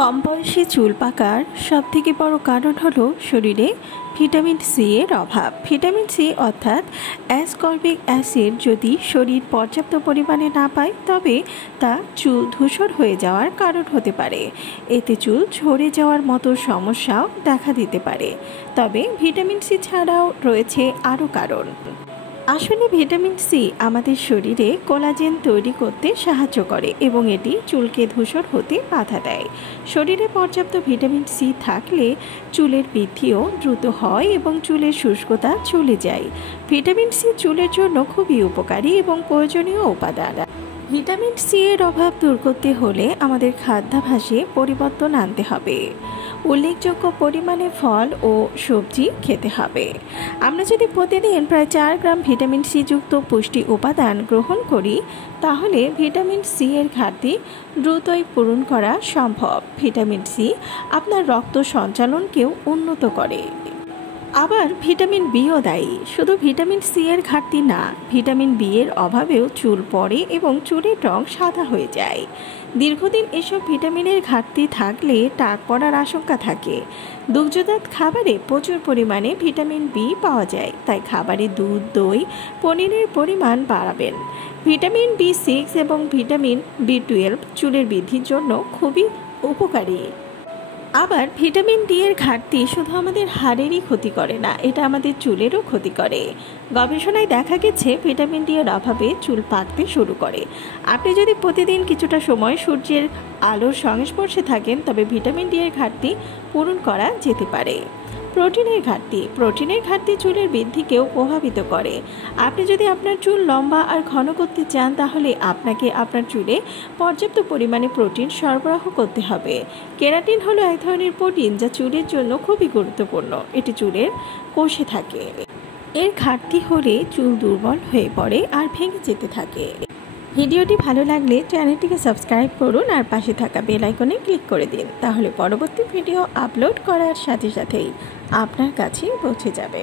কম বয়সে চুল পাকার সবথেকে বড় কারণ হলো শরীরে ভিটামিন সি এর অভাব। ভিটামিন সি অর্থাৎ অ্যাসকর্বিক অ্যাসিড যদি শরীর পর্যাপ্ত পরিমাণে না পায় তবে তা চুল ধূসর হয়ে যাওয়ার কারণ হতে পারে। এতে চুল ঝরে যাওয়ার মতো সমস্যাও দেখা দিতে পারে। তবে ভিটামিন সি ছাড়াও রয়েছে আরও কারণ। আসলে ভিটামিন সি আমাদের শরীরে কোলাজেন তৈরি করতে সাহায্য করে এবং এটি চুলকে ধূসর হতে বাধা দেয়। শরীরে পর্যাপ্ত ভিটামিন সি থাকলে চুলের বৃদ্ধিও দ্রুত হয় এবং চুলের শুষ্কতা চলে যায়। ভিটামিন সি চুলের জন্য খুবই উপকারী এবং প্রয়োজনীয় উপাদান। ভিটামিন সি এর অভাব দূর করতে হলে আমাদের খাদ্যাভ্যাসে পরিবর্তন আনতে হবে। উল্লেখযোগ্য পরিমাণে ফল ও সবজি খেতে হবে। আমরা যদি প্রতিদিন প্রায় 4 গ্রাম ভিটামিন সি যুক্ত পুষ্টি উপাদান গ্রহণ করি তাহলে ভিটামিন সি এর ঘাটতি দ্রুতই পূরণ করা সম্ভব। ভিটামিন সি আপনার রক্ত সঞ্চালনকেও উন্নত করে। আবার ভিটামিন বিও দায়ী। শুধু ভিটামিন সি এর ঘাটতি না, ভিটামিন বি এর অভাবেও চুল পড়ে এবং চুলের রং সাদা হয়ে যায়। দীর্ঘদিন এসব ভিটামিনের ঘাটতি থাকলে টাক পড়ার আশঙ্কা থাকে। দুগ্ধজাত খাবারে প্রচুর পরিমাণে ভিটামিন বি পাওয়া যায়, তাই খাবারে দুধ, দই, পনিরের পরিমাণ বাড়াবেন। ভিটামিন বি6 এবং ভিটামিন বি12 চুলের বৃদ্ধির জন্য খুবই উপকারী। আবার ভিটামিন ডি এর ঘাটতি শুধু আমাদের হাড়েরই ক্ষতি করে না, এটা আমাদের চুলেরও ক্ষতি করে। গবেষণায় দেখা গেছে ভিটামিন ডি এর অভাবে চুল পাকতে শুরু করে। আপনি যদি প্রতিদিন কিছুটা সময় সূর্যের আলোর সংস্পর্শে থাকেন তবে ভিটামিন ডি এর ঘাটতি পূরণ করা যেতে পারে। প্রোটিনের ঘাটতি চুলের বৃদ্ধিকেও প্রভাবিত করে। আপনি যদি আপনার চুল লম্বা আর ঘন করতে চান তাহলে আপনাকে আপনার চুলে পর্যাপ্ত পরিমাণে প্রোটিন সরবরাহ করতে হবে। কেরাটিন হলো এক ধরনের প্রোটিন যা চুলের জন্য খুবই গুরুত্বপূর্ণ। এটি চুলের কোষে থাকে। এর ঘাটতি হলে চুল দুর্বল হয়ে পড়ে আর ভেঙে যেতে থাকে। ভিডিওটি ভালো লাগলে চ্যানেলটিকে সাবস্ক্রাইব করুন আর পাশে থাকা বেল আইকনে ক্লিক করে দিন, তাহলে পরবর্তী ভিডিও আপলোড করার সাথে সাথেই আপনার কাছে পৌঁছে যাবে।